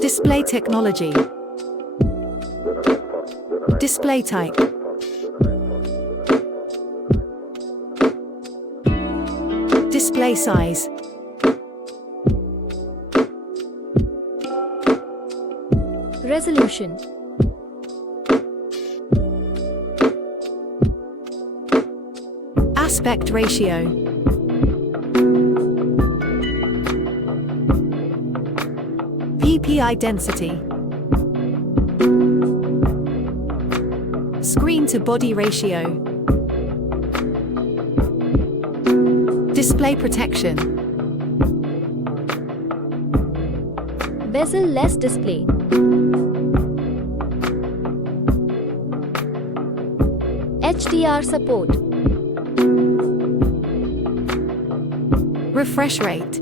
Display technology. Display type. Display size. Resolution. Aspect ratio. PPI density. Screen to body ratio. Display protection. Bezel-less display. HDR support. Refresh rate.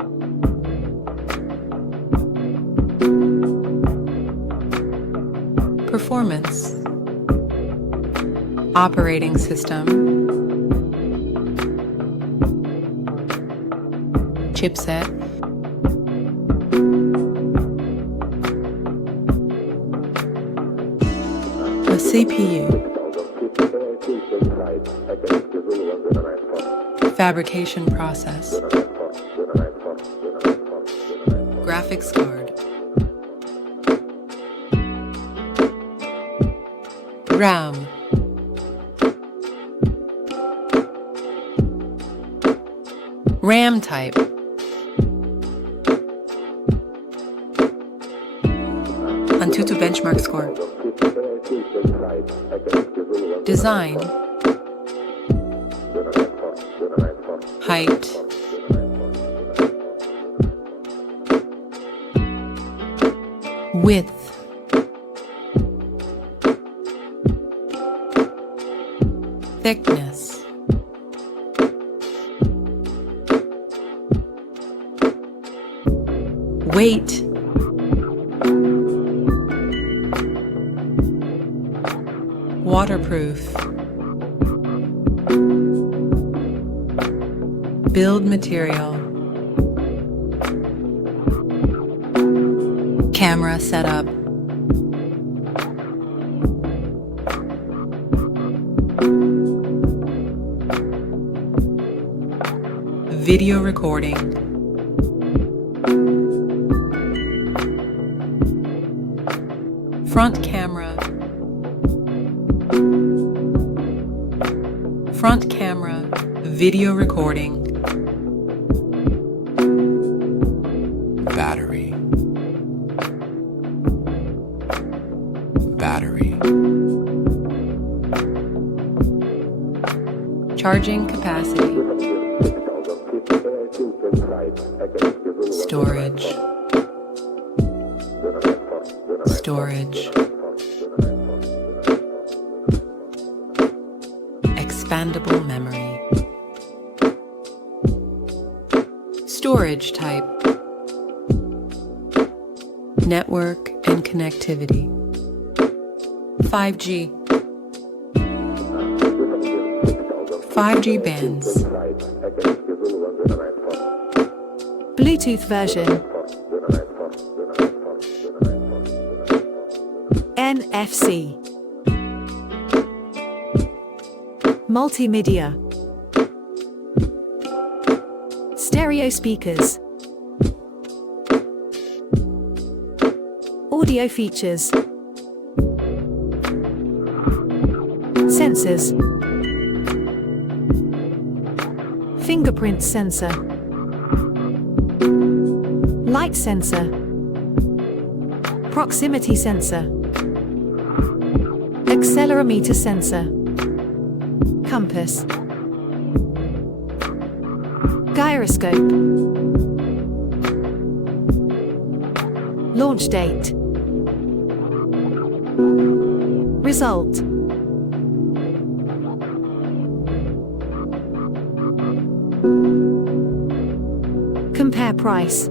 Performance. Operating system. Chipset. The CPU. Fabrication process. Graphics card. RAM. RAM type. Antutu benchmark score. Design. Height. Width. Thickness. Weight. Waterproof. Build material. Camera setup. Video recording. Front camera. Front camera, video recording. Battery. Battery. Charging capacity. Storage. Storage. Expandable memory. Storage type. Network and connectivity. 5G. 5G bands. Bluetooth version. NFC. Multimedia. Stereo speakers. Audio features. Sensors. Fingerprint sensor. Light sensor. Proximity sensor. Accelerometer sensor. Compass. Gyroscope. Launch date. Result. Compare price.